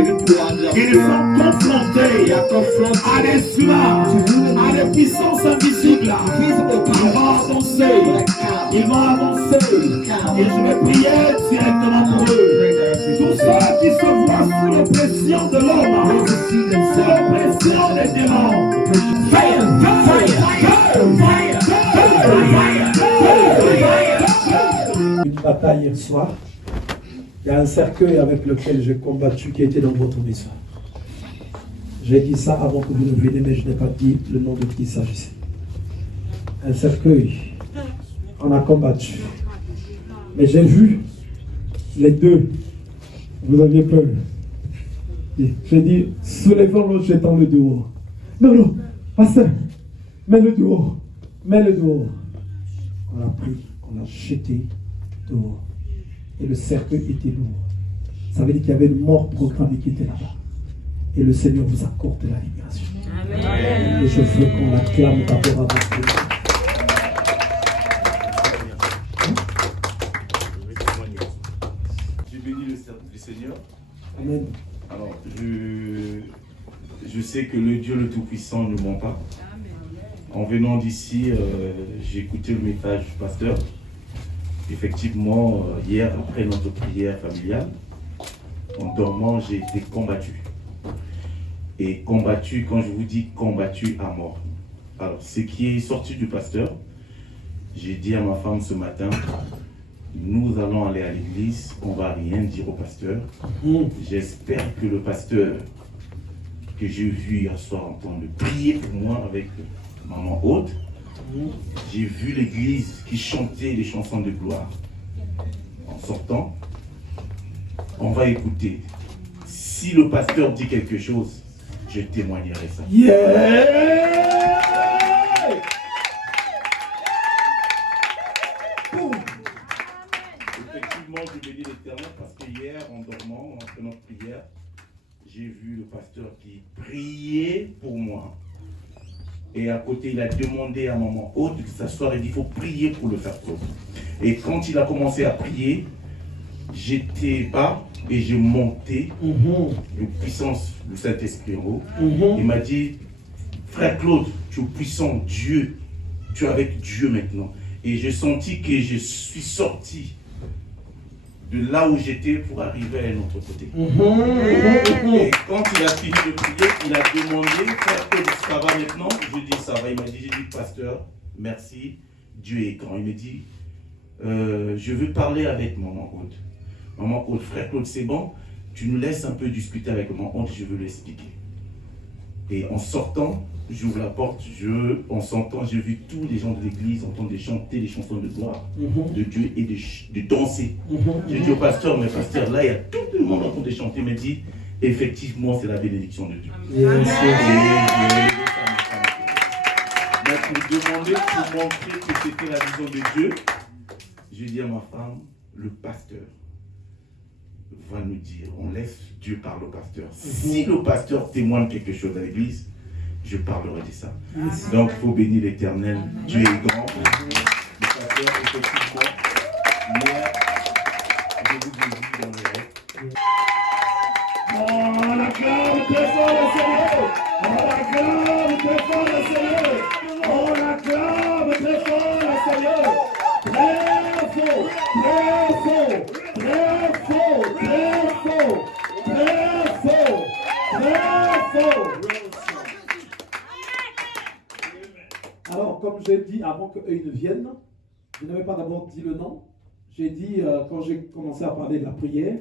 Ils sont confrontés à des slaves, à des puissances invisibles. Ils vont avancer. Ils vont avancer. Et je vais prier directement pour eux. Tous ceux qui se voient sous l'oppression de l'homme, sous l'oppression des démons. Fire, fire, fire, fire. Une bataille hier soir. Il y a un cercueil avec lequel j'ai combattu qui était dans votre maison. J'ai dit ça avant que vous ne veniez, mais je n'ai pas dit le nom de qui il s'agissait. Un cercueil, on a combattu. Mais j'ai vu les deux. Vous aviez peur. J'ai dit, soulevons-le, jetons-le dehors. Non, non, pasteur, mets-le dehors. Mets-le dehors. On a pris, on a jeté dehors. Et le cercueil était lourd. Ça veut dire qu'il y avait une mort programmée qui était là-bas. Et le Seigneur vous accorde la libération. Amen. Et je veux qu'on l'acclame d'abord avant Dieu. J'ai béni le Seigneur. Amen. Alors, je sais que le Dieu le Tout-Puissant ne ment pas. En venant d'ici, j'ai écouté le message du pasteur. Effectivement, hier, après notre prière familiale, en dormant, j'ai été combattu. Et combattu, quand je vous dis combattu à mort. Alors, ce qui est sorti du pasteur, j'ai dit à ma femme ce matin, nous allons aller à l'église, on ne va rien dire au pasteur. J'espère que le pasteur que j'ai vu hier soir en train de prier pour moi avec maman Haute, j'ai vu l'église qui chantait les chansons de gloire. En sortant, on va écouter. Si le pasteur dit quelque chose, je témoignerai ça. Yeah! Effectivement, je bénis l'Éternel parce que hier, en dormant, après notre prière, j'ai vu le pasteur qui priait pour moi. Et à côté, il a demandé à maman Haute de s'asseoir et dit, il faut prier pour le faire sauver. Et quand il a commencé à prier, j'étais bas et j'ai monté de puissance, le Saint-Esprit en haut. Il m'a dit, frère Claude, tu es puissant, Dieu, tu es avec Dieu maintenant. Et j'ai senti que je suis sorti de là où j'étais pour arriver à un autre côté. Et quand il a fini de prier, il a demandé, frère Claude, ça va maintenant? Je dis, ça va. Il m'a dit, j'ai dit, pasteur, merci, Dieu est grand. Il me dit, je veux parler avec maman Haute. Maman Haute, frère Claude, c'est bon, tu nous laisses un peu discuter avec maman Haute, je veux l'expliquer. Et en sortant, j'ouvre la porte, en sortant, j'ai vu tous les gens de l'église entendre chanter les chansons de gloire de Dieu et de danser. J'ai dit au pasteur, mais pasteur, là, il y a tout le monde en train de chanter, il m'a dit, effectivement, c'est la bénédiction de Dieu. Mais pour demander, pour montrer que c'était la vision de Dieu, je dis à ma femme, le pasteur va nous dire, on laisse Dieu parler au pasteur. Si le pasteur témoigne quelque chose à l'église, je parlerai de ça. Donc, il faut bénir l'Éternel. Dieu est grand. Le pasteur, effectivement, hier, je vous bénis dans le rêve. On acclame très fort le Seigneur. On acclame très fort le Seigneur. On acclame très fort le Seigneur. Très fort, très fort, très fort, très fort, très fort, très fort. Alors, comme j'ai dit avant qu'eux ne viennent, je n'avais pas d'abord dit le nom. J'ai dit, quand j'ai commencé à parler de la prière,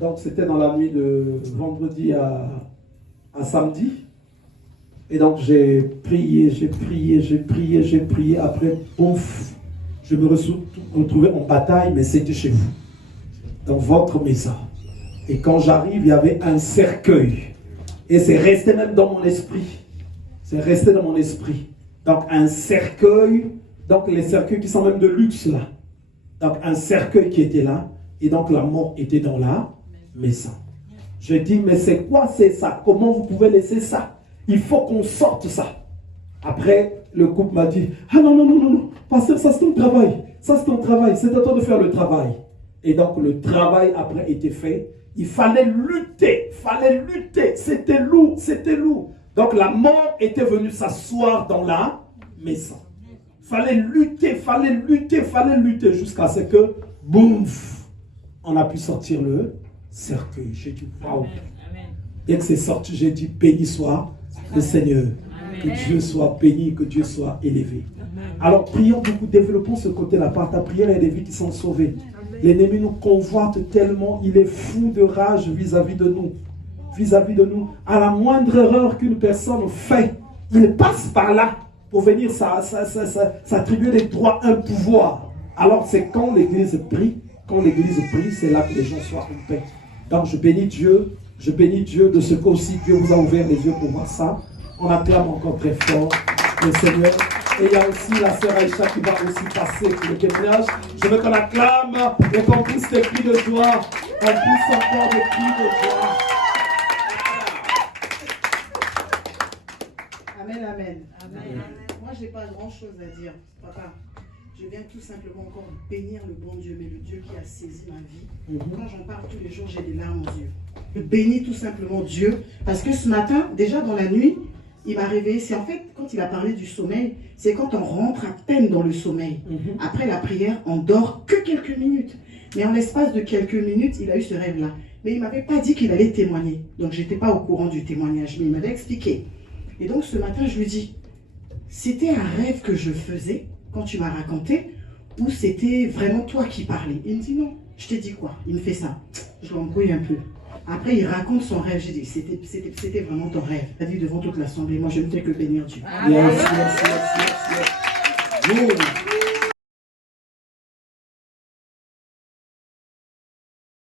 donc c'était dans la nuit de vendredi à samedi. Et donc j'ai prié. Après, ouf, je me retrouvais en bataille, mais c'était chez vous, dans votre maison. Et quand j'arrive, il y avait un cercueil. Et c'est resté même dans mon esprit. C'est resté dans mon esprit. Donc un cercueil, donc les cercueils qui sont même de luxe là. Donc un cercueil qui était là, et donc la mort était dans la maison. Je dis, mais c'est quoi c'est ça? Comment vous pouvez laisser ça? Il faut qu'on sorte ça. Après, le couple m'a dit, ah non, pasteur, ça c'est ton travail. Ça c'est ton travail, c'est à toi de faire le travail. Et donc le travail après était fait, Il fallait lutter, c'était lourd, Donc la mort était venue s'asseoir dans la maison. Fallait lutter jusqu'à ce que, boum, on a pu sortir le cercueil. J'ai dit, waouh. Dès que c'est sorti, j'ai dit, béni soit le Seigneur. Que Dieu soit béni, que Dieu soit élevé. Alors prions beaucoup, développons ce côté-là. Par ta prière, il y a des vies qui sont sauvées. L'ennemi nous convoite tellement, il est fou de rage vis-à-vis de nous. À la moindre erreur qu'une personne fait, il passe par là pour venir s'attribuer des droits, un pouvoir. Alors c'est quand l'Église prie, c'est là que les gens soient en paix. Donc je bénis Dieu de ce qu'aussi Dieu vous a ouvert les yeux pour voir ça. On acclame encore très fort le Seigneur. Et il y a aussi la sœur Aïcha qui va aussi passer pour le témoignage. Je veux qu'on acclame et qu'on pousse des cris de joie. On pousse encore des cris de joie. Amen, amen. Moi, je n'ai pas grand-chose à dire, papa. Je viens tout simplement encore bénir le bon Dieu, mais le Dieu qui a saisi ma vie. Quand j'en parle tous les jours, j'ai des larmes aux yeux. Je bénis tout simplement Dieu, parce que ce matin, déjà dans la nuit, il m'a réveillé. C'est en fait, quand il a parlé du sommeil, c'est quand on rentre à peine dans le sommeil. Après la prière, on dort que quelques minutes. Mais en l'espace de quelques minutes, il a eu ce rêve-là. Mais il ne m'avait pas dit qu'il allait témoigner. Donc, je n'étais pas au courant du témoignage, mais il m'avait expliqué. Et donc, ce matin, je lui dis, c'était un rêve que je faisais quand tu m'as raconté, ou c'était vraiment toi qui parlais? Il me dit non. Je t'ai dit quoi? Il me fait ça. Je l'embrouille un peu. Après, il raconte son rêve. J'ai dit, c'était vraiment ton rêve. Il a dit devant toute l'assemblée, moi je ne fais que bénir Dieu. Yes.